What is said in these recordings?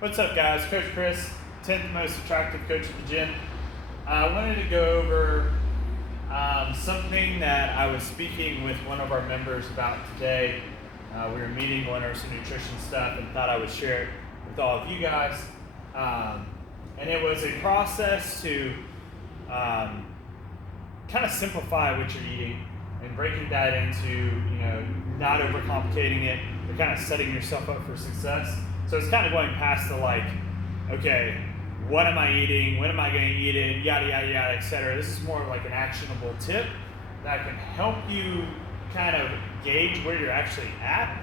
What's up, guys? Coach Chris, 10th most attractive coach at the gym. I wanted to go over something that I was speaking with one of our members about today. We were meeting, going over some nutrition stuff, and thought I would share it with all of you guys. And it was a process to kind of simplify what you're eating and breaking that into, not overcomplicating it, but kind of setting yourself up for success. So it's kind of going past the okay, what am I eating? When am I going to eat it? Yada, yada, yada, etc. This is more of like an actionable tip that can help you kind of gauge where you're actually at.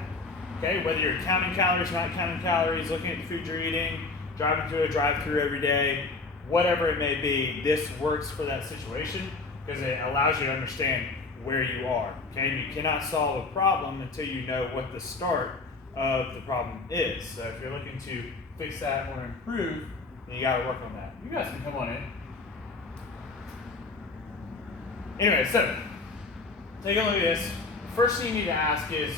Okay, whether you're counting calories, not counting calories, looking at the food you're eating, driving through a drive-through every day, whatever it may be, this works for that situation because it allows you to understand where you are. Okay, you cannot solve a problem until you know what the start of the problem is. So if you're looking to fix that or improve, then you got to work on that. You guys can come on in. Anyway, so take a look at this. The first thing you need to ask is,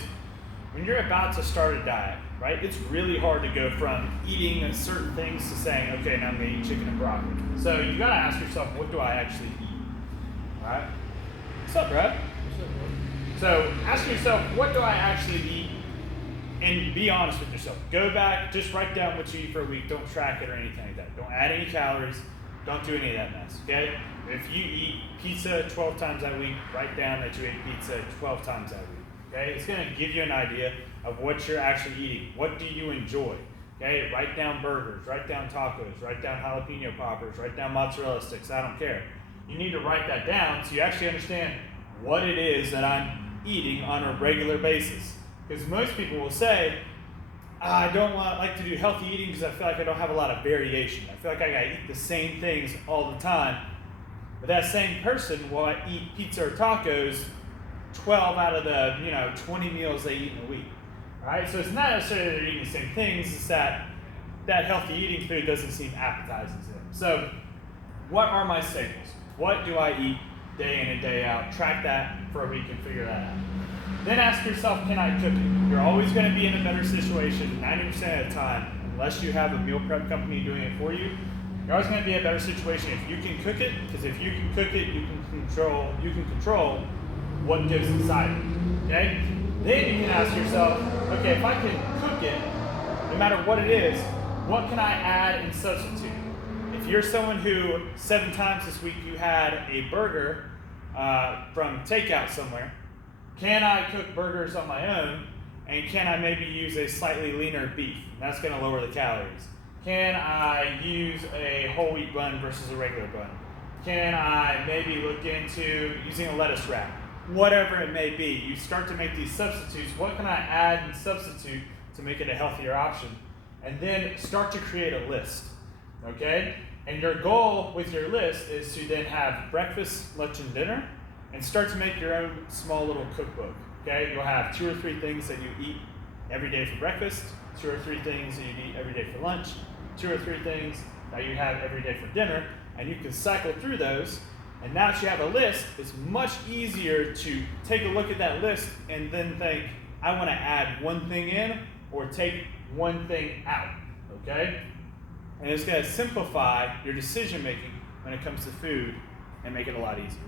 when you're about to start a diet, right? It's really hard to go from eating certain things to saying, okay, now I'm going to eat chicken and broccoli. So you got to ask yourself, what do I actually eat? All right? What's up, Brad? So ask yourself, what do I actually eat? And be honest with yourself. Go back, just write down what you eat for a week. Don't track it or anything like that. Don't add any calories. Don't do any of that mess, okay? If you eat pizza 12 times that week, write down that you ate pizza 12 times that week, okay? It's going to give you an idea of what you're actually eating. What do you enjoy? Okay, write down burgers, write down tacos, write down jalapeno poppers, write down mozzarella sticks. I don't care. You need to write that down so you actually understand what it is that I'm eating on a regular basis. Because most people will say, I don't like to do healthy eating because I feel like I don't have a lot of variation. I feel like I gotta eat the same things all the time. But that same person will eat pizza or tacos 12 out of the 20 meals they eat in a week. All right, so it's not necessarily they're eating the same things, it's that healthy eating food doesn't seem appetizing to them. So what are my staples? What do I eat day in and day out? Track that for a week and figure that out. Then ask yourself, can I cook it? You're always going to be in a better situation 90% of the time, unless you have a meal prep company doing it for you. You're always going to be in a better situation if you can cook it, because if you can cook it, you can control what goes inside it. Okay? Then you can ask yourself, okay, if I can cook it, no matter what it is, what can I add and substitute? If you're someone who 7 times this week you had a burger from takeout somewhere, can I cook burgers on my own, and can I maybe use a slightly leaner beef? That's going to lower the calories. Can I use a whole wheat bun versus a regular bun? Can I maybe look into using a lettuce wrap? Whatever it may be, you start to make these substitutes. What can I add and substitute to make it a healthier option? And then start to create a list, okay? And your goal with your list is to then have breakfast, lunch, and dinner, and start to make your own small little cookbook, okay? You'll have 2 or 3 things that you eat every day for breakfast, 2 or 3 things that you eat every day for lunch, 2 or 3 things that you have every day for dinner, and you can cycle through those. And now that you have a list, it's much easier to take a look at that list and then think, I want to add one thing in or take one thing out, okay? And it's going to simplify your decision making when it comes to food and make it a lot easier.